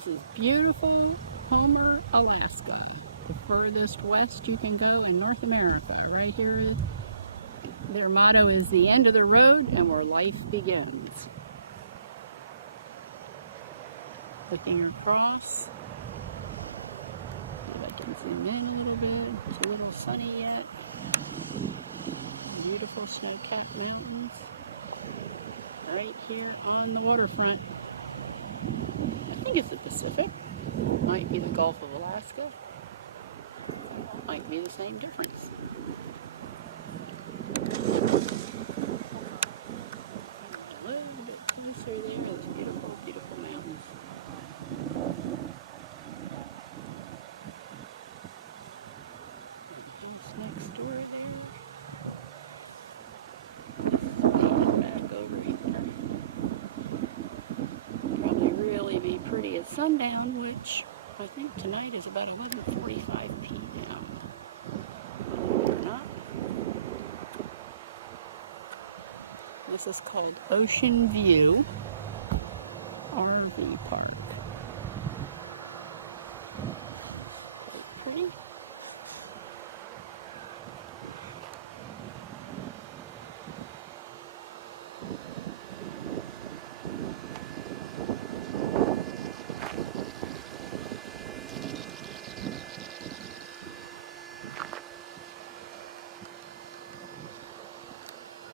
This is beautiful Homer, Alaska. The furthest west you can go in North America. Right here, their motto is the end of the road and where life begins. Looking across. See if I can zoom in a little bit. It's a little sunny yet. Beautiful snow-capped mountains. Right here on the waterfront. I think it's the Pacific. Might be the Gulf of Alaska. Might be the same difference. A little bit closer there. Those beautiful, beautiful mountains. And the house next door there. And back over here. Probably really be pretty at sundown, which I think tonight is about 11:45 p.m. Believe it or not. This is called Ocean View RV Park.